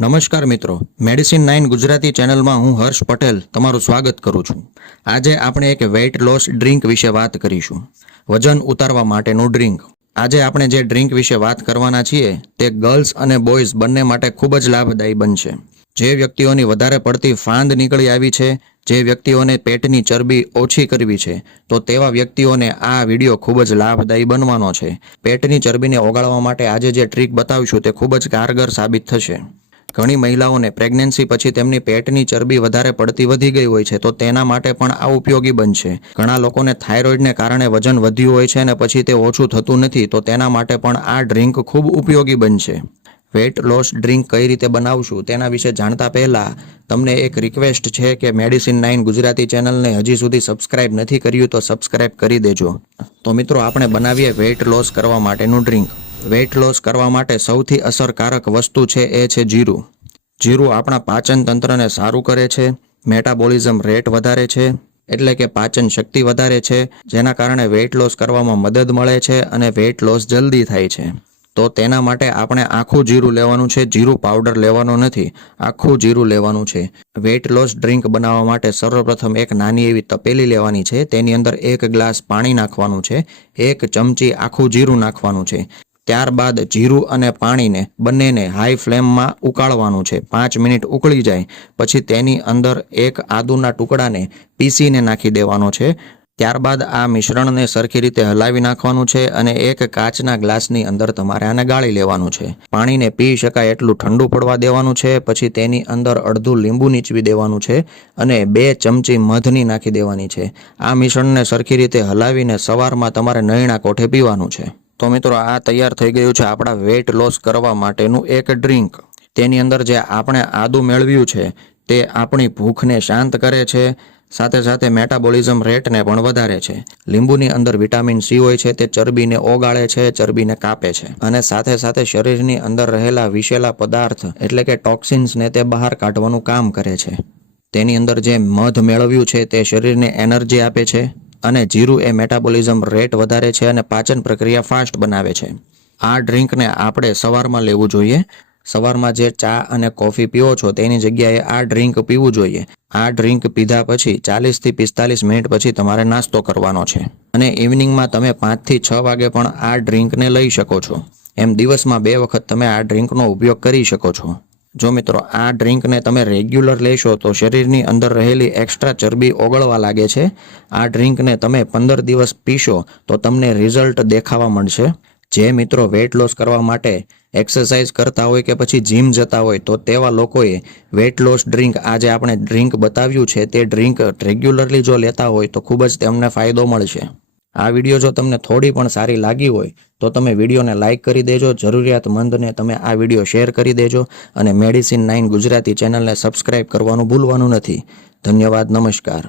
નમસ્કાર મિત્રો. Medicine nine Gujarati ચેનલમાં હું હર્ષ પટેલ તમારું સ્વાગત કરું છું. આજે આપણે એક વેઇટ લોસ ડ્રિંક વિશે વાત કરીશું. વજન ઉતારવા માટેનું ડ્રિંક આજે આપણે જે ડ્રિંક વિશે વાત કરવાના છીએ તે ગર્લ્સ અને બોયઝ બંને માટે ખૂબ જ લાભદાયી બનશે. જે વ્યક્તિઓની વધારે પડતી ફાંદ નીકળી આવી છે, જે વ્યક્તિઓને પેટની ચરબી ઓછી કરવી છે, તો તેવા વ્યક્તિઓને આ વીડિયો ખૂબ જ લાભદાયી બનવાનો છે. પેટની ચરબીને ઓગાળવા માટે આજે જે ટ્રીક બતાવીશું તે ખૂબ જ કારગર સાબિત થશે. ઘણી મહિલાઓને પ્રેગ્નન્સી પછી તેમની પેટની ચરબી વધારે પડતી વધી ગઈ હોય છે, તો તેના માટે પણ આ ઉપયોગી બનશે. ઘણા લોકોને થાઇરોઇડને કારણે વજન વધ્યું હોય છે અને પછી તે ઓછું થતું નથી, તો તેના માટે પણ આ ડ્રિંક ખૂબ ઉપયોગી બનશે. વેટ લોસ ડ્રિંક કઈ રીતે બનાવશું તેના વિશે જાણતા પહેલા તમને એક રિક્વેસ્ટ છે કે મેડિસિન નાઇન ગુજરાતી ચેનલને હજી સુધી સબસ્ક્રાઇબ નથી કર્યું તો સબસ્ક્રાઇબ કરી દેજો. તો મિત્રો, આપણે બનાવીએ વેટ લોસ કરવા માટેનું ડ્રિંક. વેઇટ લોસ કરવા માટે સૌથી અસરકારક વસ્તુ છે એ છે જીરું. જીરું આપણા પાચન તંત્રને સારું કરે છે મેટાબોલિઝમ રેટ વધારે છે, એટલે કે પાચન શક્તિ વધારે છે, જેના કારણે વેઇટ લોસ કરવામાં મદદ મળે છે અને વેઇટ લોસ જલ્દી થાય છે. તો તેના માટે આપણે આખું જીરું લેવાનું છે. જીરું પાવડર લેવાનો નથી, આખું જીરું લેવાનું છે. વેઇટ લોસ ડ્રિંક બનાવવા માટે સર્વપ્રથમ એક નાની એવી તપેલી લેવાની છે. તેની અંદર એક ગ્લાસ પાણી નાખવાનું છે, એક ચમચી આખું જીરું નાખવાનું છે. ત્યારબાદ જીરું અને પાણીને બંનેને હાઈ ફ્લેમમાં ઉકાળવાનું છે. પાંચ મિનિટ ઉકળી જાય, પછી તેની અંદર એક આદુના ટુકડાને પીસીને નાખી દેવાનો છે. ત્યારબાદ આ મિશ્રણને સરખી રીતે હલાવી નાખવાનું છે અને એક કાચના ગ્લાસની અંદર તમારે આને ગાળી લેવાનું છે. પાણીને પી શકાય એટલું ઠંડુ પડવા દેવાનું છે, પછી તેની અંદર અડધું લીંબુ નીચવી દેવાનું છે અને બે ચમચી મધની નાખી દેવાની છે. આ મિશ્રણને સરખી રીતે હલાવીને સવારમાં તમારે નયણા કોઠે પીવાનું છે. તો મિત્રો, આ તૈયાર થઈ ગયું છે આપણા વેઇટ લોસ કરવા માટેનું એક ડ્રિંક તેની અંદર જે આપણે આદુ મેળવ્યું છે, તે આપણી ભૂખને શાંત કરે છે, સાથે સાથે મેટાબોલિઝમ રેટને પણ વધારે છે. લીંબુની અંદર વિટામિન સી હોય છે, તે ચરબીને ઓગાળે છે, ચરબીને કાપે છે. અને સાથે સાથે શરીરની અંદર રહેલા વિશેલા પદાર્થ, એટલે કે ટોક્સિન્સને તે બહાર કાઢવાનું કામ કરે છે. તેની અંદર જે મધ મેળવ્યું છે, તે શરીરને એનર્જી આપે છે. અને જીરું એ મેટાબોલિઝમ રેટ વધારે છે અને પાચન પ્રક્રિયા ફાસ્ટ બનાવે છે. આ ડ્રિંકને આપણે સવારમાં લેવું જોઈએ. સવારમાં જે ચા અને કોફી પીવો છો તેની જગ્યાએ આ ડ્રિંક પીવું જોઈએ. આ ડ્રિંક પીધા પછી ચાલીસથી પિસ્તાલીસ મિનિટ પછી તમારે નાસ્તો કરવાનો છે. અને ઇવનિંગમાં તમે પાંચથી છ વાગે પણ આ ડ્રિંકને લઈ શકો છો. એમ દિવસમાં બે વખત તમે આ ડ્રિંકનો ઉપયોગ કરી શકો છો. જો મિત્રો, આ ડ્રિંકને તમે રેગ્યુલર લેશો તો શરીરની અંદર રહેલી એક્સ્ટ્રા ચરબી ઓગળવા લાગે છે. આ ડ્રિંકને તમે પંદર દિવસ પીશો તો તમને રિઝલ્ટ દેખાવા મળશે. જે મિત્રો વેઇટ લોસ કરવા માટે એક્સરસાઇઝ કરતા હોય કે પછી જીમ જતા હોય તો તેવા લોકોએ વેટ લોસ ડ્રિંક આજે આપણે ડ્રિંક બતાવ્યું છે. તે ડ્રિંક રેગ્યુલરલી જો લેતા હોય તો ખૂબ જ તેમને ફાયદો મળશે. આ વીડિયો જો તમને થોડી પણ સારી લાગી હોય, તો તમે વિડીયોને લાઇક કરી દેજો, જરૂરિયાતમંદને તમે આ વીડિયો શેર કરી દેજો અને મેડિસિન નાઇન ગુજરાતી ચેનલને સબસ્ક્રાઇબ કરવાનું ભૂલવાનું નથી. ધન્યવાદ, નમસ્કાર.